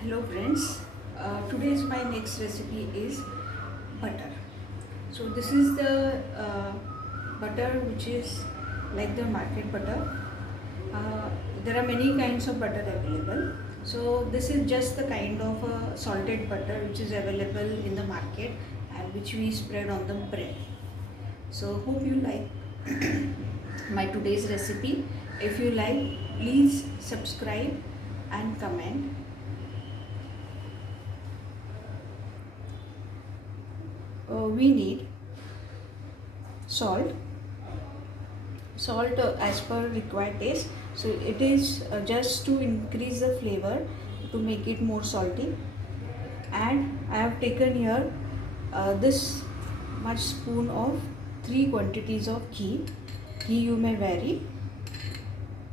Hello friends, today's my next recipe is butter. So this is the butter which is like the market butter. There are many kinds of butter available. So this is just the kind of salted butter which is available in the market and which we spread on the bread. So hope you like my today's recipe. If you like, please subscribe and comment. We need salt as per required taste. So it is just to increase the flavor, to make it more salty. And I have taken here this much spoon of 3 quantities of ghee you may vary.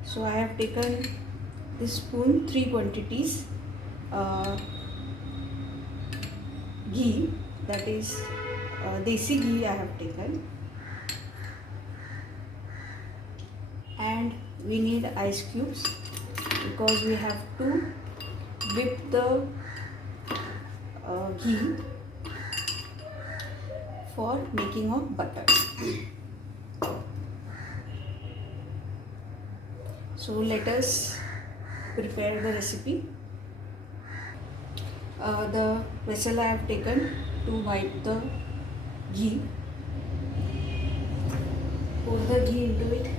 So I have taken this spoon 3 quantities uh, ghee, that is desi ghee I have taken. And we need ice cubes because we have to whip the ghee for making of butter. So let us prepare the recipe. The vessel I have taken to wipe the ghee. Pour the ghee into it.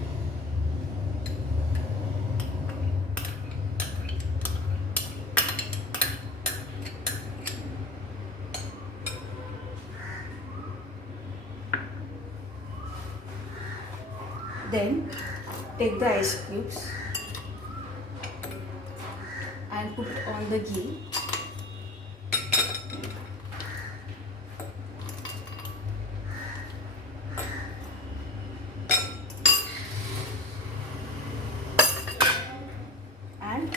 Then take the ice cubes and put on the ghee. And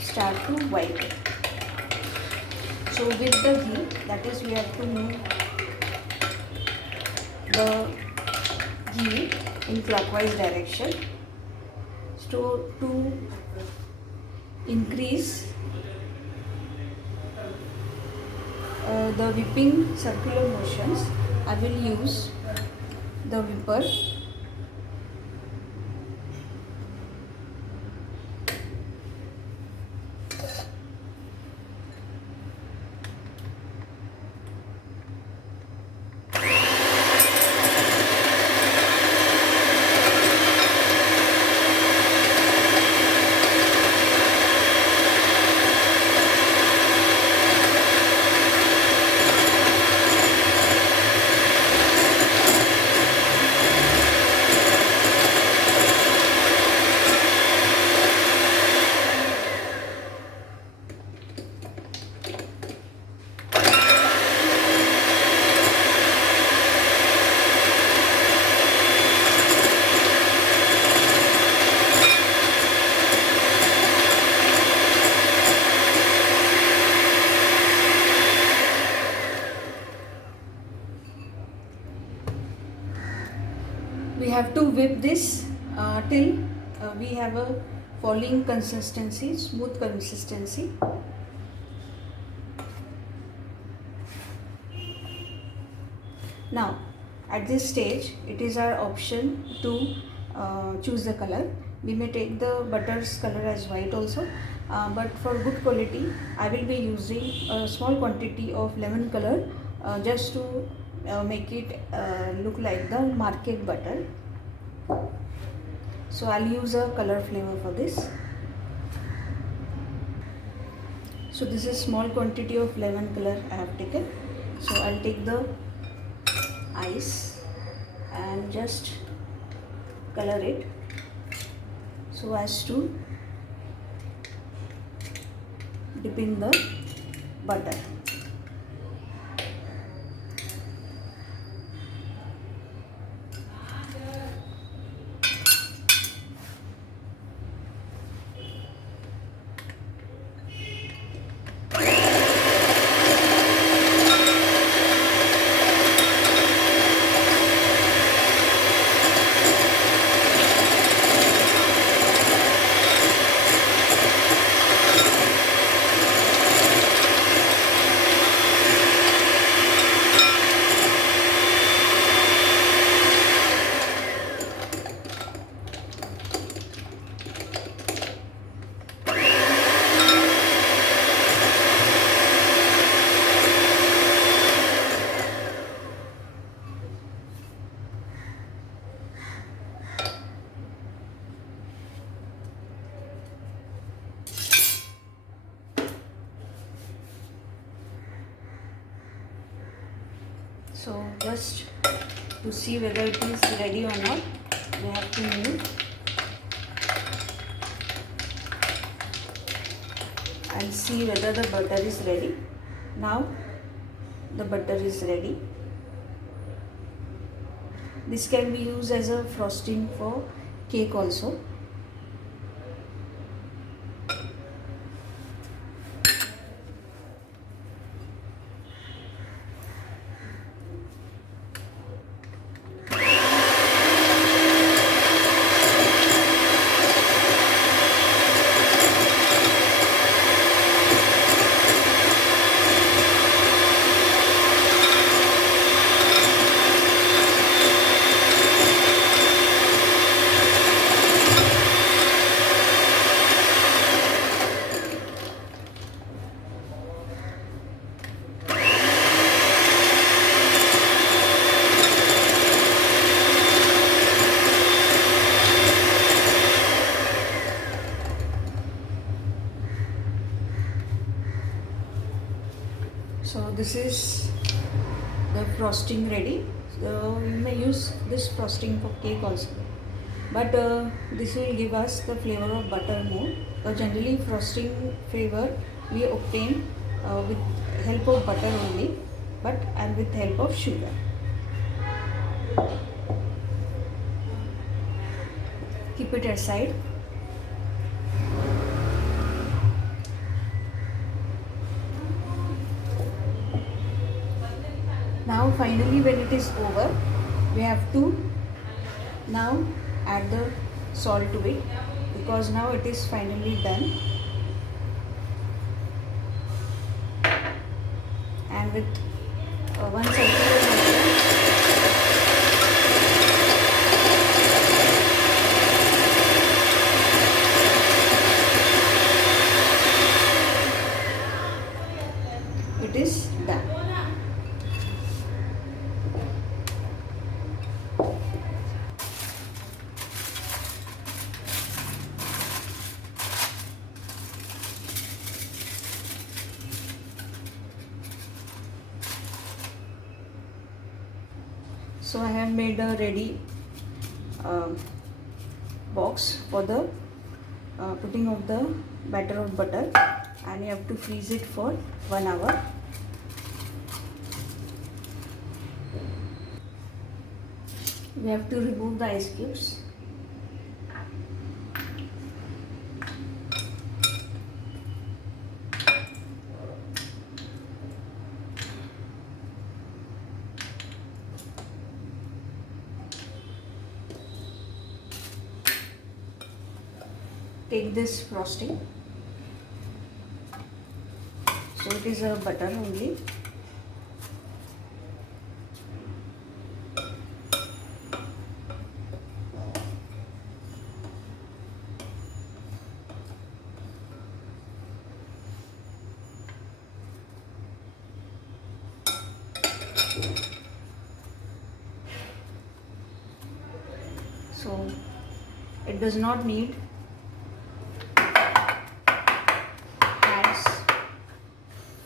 start to wipe it. So with the ghee, that is, we have to move the ghee in clockwise direction so to increase the whipping circular motions. I will use the whipper. We have to whip this till we have a falling consistency, smooth consistency. Now at this stage it is our option to choose the color. We may take the butter's color as white also, but for good quality I will be using a small quantity of lemon color just to make it look like the market butter. So I'll use a color flavor for this. So this is small quantity of lemon color I have taken. So I'll take the ice and just color it so as to dip in the butter. So just to see whether it is ready or not, we have to move and see whether the butter is ready. Now the butter is ready. This can be used as a frosting for cake also. So this is the frosting ready. So you may use this frosting for cake also, but this will give us the flavor of butter more. Generally frosting flavor we obtain with help of butter only, but and with help of sugar. Keep it aside. Now finally when it is over, we have to now add the salt to it, because now it is finally done. And with one circular motion, it is done. So I have made a ready box for the putting of the batter of butter, and you have to freeze it for 1 hour. We have to remove the ice cubes. Take this frosting. So it is a butter only. So it does not need hands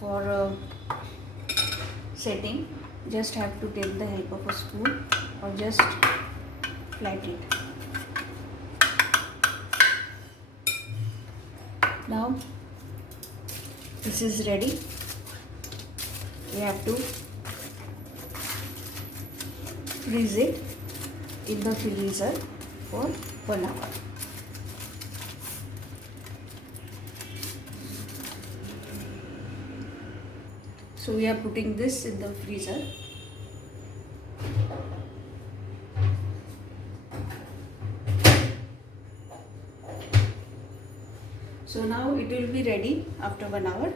for setting. Just have to take the help of a spoon or just flat it. Now this is ready. We have to freeze it in the freezer for 1 hour. So we are putting this in the freezer. So now it will be ready after 1 hour.